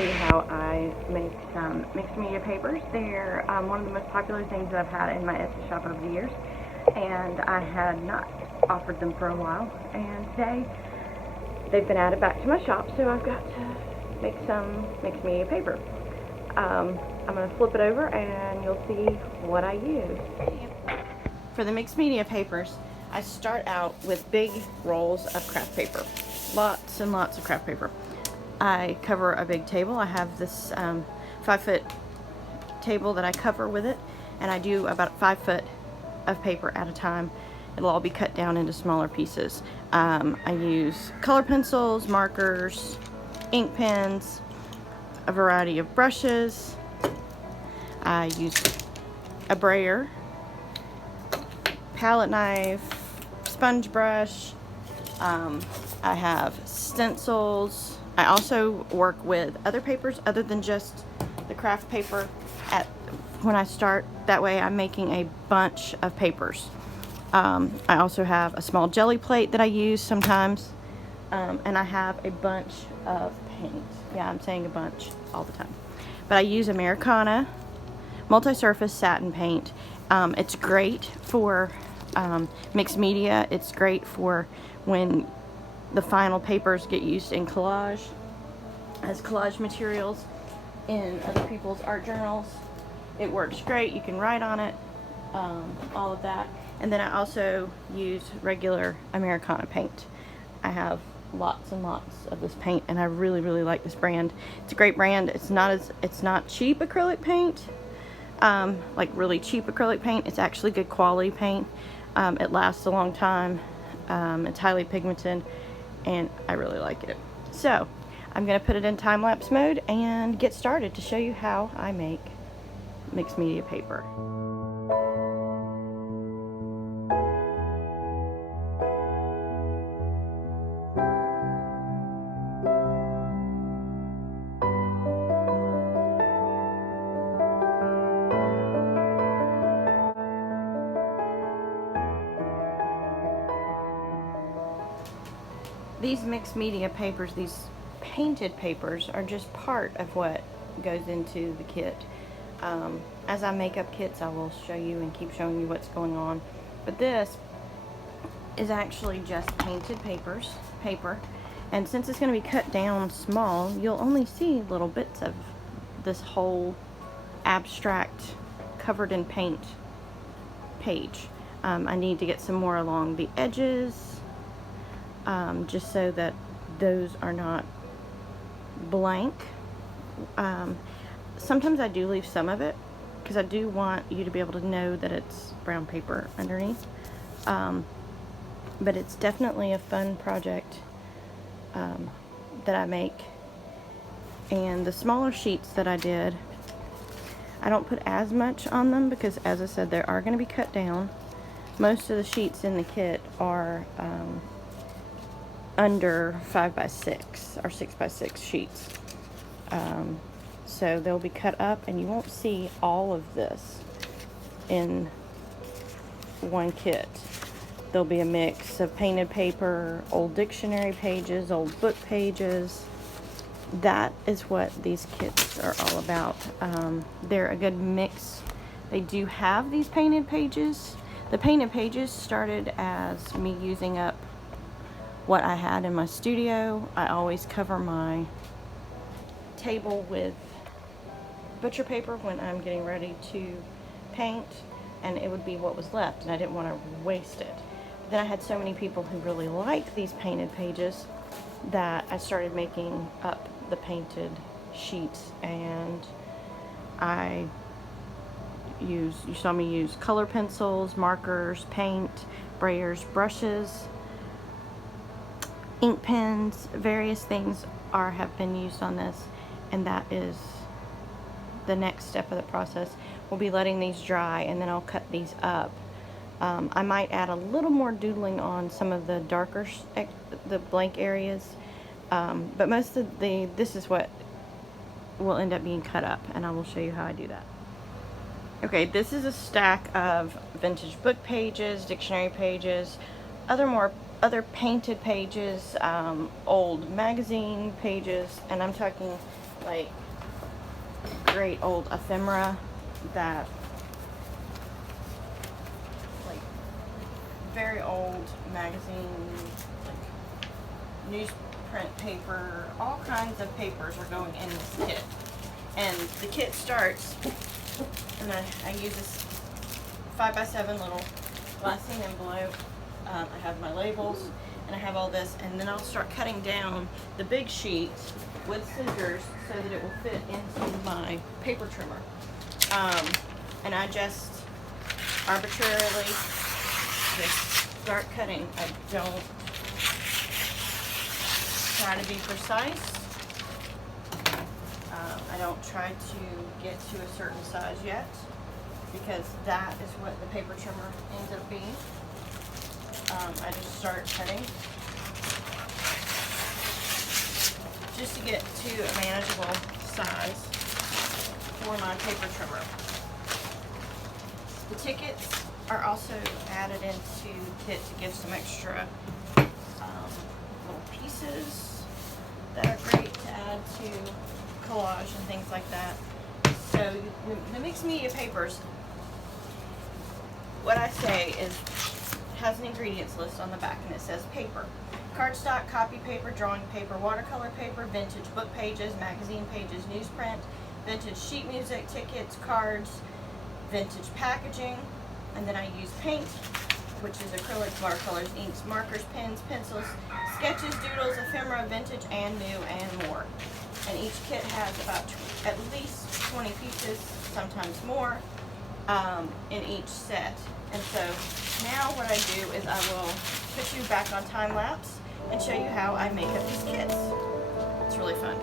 show you how I make some mixed media papers. They're one of the most popular things that I've had in my Etsy shop over the years, and I had not offered them for a while, and today they've been added back to my shop, so I've got to make some mixed media paper. I'm going to flip it over and you'll see what I use. For the mixed media papers, I start out with big rolls of craft paper. Lots and lots of craft paper. I cover a big table. I have this 5-foot table that I cover with it, and I do about 5 foot of paper at a time. It'll all be cut down into smaller pieces. I use color pencils, markers, ink pens, a variety of brushes. I use a brayer, palette knife, sponge brush. I have stencils. I also work with other papers other than just the craft paper when I start. That way I'm making a bunch of papers. I also have a small jelly plate that I use sometimes, and I have a bunch of paint. Yeah, I'm saying a bunch all the time. But I use Americana multi-surface satin paint. It's great for mixed media. It's great for when the final papers get used in collage, as collage materials in other people's art journals. It works great. You can write on it, all of that. And then I also use regular Americana paint. I have lots and lots of this paint, and I really, really like this brand. It's a great brand. It's not cheap acrylic paint, like really cheap acrylic paint. It's actually good quality paint. It lasts a long time. It's highly pigmented, and I really like it. So I'm going to put it in time-lapse mode and get started to show you how I make mixed media paper. These mixed media papers, these painted papers, are just part of what goes into the kit. As I make up kits, I will show you and keep showing you what's going on. But this is actually just painted paper. And since it's going to be cut down small, you'll only see little bits of this whole abstract covered in paint page. I need to get some more along the edges, just so that those are not blank. Sometimes I do leave some of it because I do want you to be able to know that it's brown paper underneath. But it's definitely a fun project that I make. And the smaller sheets that I did, I don't put as much on them because, as I said, they are going to be cut down. Most of the sheets in the kit are under 5x6 or 6x6 sheets. So they'll be cut up, and you won't see all of this in one kit. There'll be a mix of painted paper, old dictionary pages, old book pages. That is what these kits are all about. They're a good mix. They do have these painted pages. The painted pages started as me using up what I had in my studio. I always cover my table with butcher paper when I'm getting ready to paint, and it would be what was left, and I didn't want to waste it. But then I had so many people who really liked these painted pages that I started making up the painted sheets, and you saw me use color pencils, markers, paint, brayers, brushes, ink pens, various things have been used on this, and that is the next step of the process. We'll be letting these dry, and then I'll cut these up. I might add a little more doodling on some of the darker, the blank areas, but most of this is what will end up being cut up, and I will show you how I do that. Okay, this is a stack of vintage book pages, dictionary pages, other painted pages, old magazine pages, and I'm talking like great old ephemera that, like very old magazines, like newsprint paper, all kinds of papers are going in this kit. And the kit starts, and I use this 5x7 little glassine envelope. I have my labels, and I have all this, and then I'll start cutting down the big sheet with scissors so that it will fit into my paper trimmer. And I just arbitrarily just start cutting. I don't try to be precise. I don't try to get to a certain size yet, because that is what the paper trimmer ends up being. I just start cutting just to get to a manageable size for my paper trimmer. The tickets are also added into the kit to give some extra little pieces that are great to add to collage and things like that. So the mixed media papers, what I say is, has an ingredients list on the back, and it says paper: cardstock, copy paper, drawing paper, watercolor paper, vintage book pages, magazine pages, newsprint, vintage sheet music, tickets, cards, vintage packaging, and then I use paint, which is acrylics, watercolors, inks, markers, pens, pencils, sketches, doodles, ephemera, vintage and new, and more. And each kit has about at least 20 pieces, sometimes more, in each set. And so now what I do is I will put you back on time lapse and show you how I make up these kits. It's really fun.